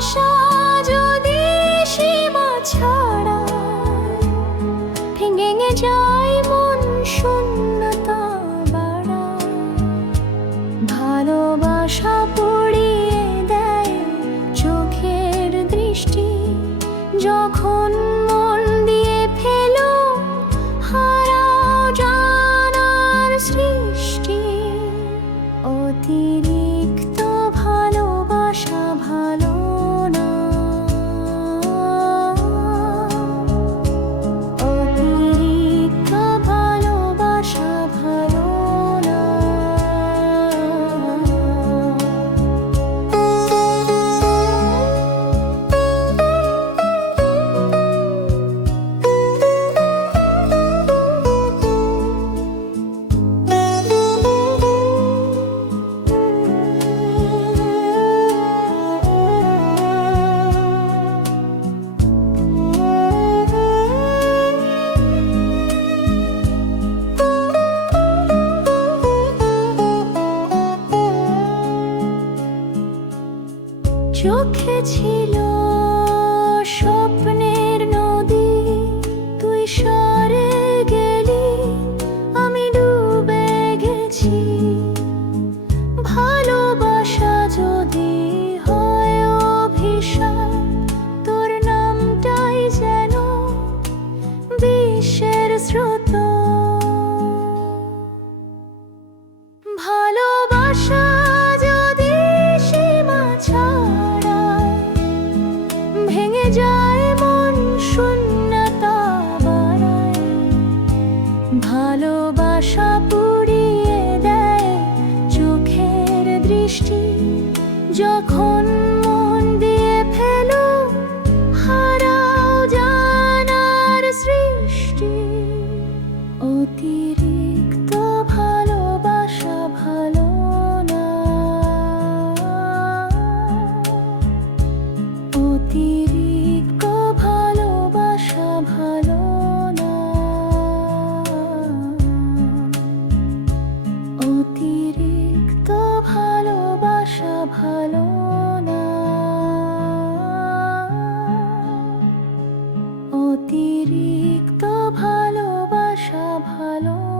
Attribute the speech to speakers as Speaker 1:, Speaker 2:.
Speaker 1: আশা যদি সীমা ছাড়া ভেঙে যায় মন শূন্যতা ভালোবাসা পড়িয়ে দেয় চোখের দৃষ্টি যখন রেখেছিল স্বপ্ন ভালোবাসা পুড়িয়ে দেয় চোখের দৃষ্টি। যখন মন দিয়ে ফেলো হারাও জানার সৃষ্টি। অতির ভালো না। অতিরিক্ত ভালোবাসা ভালো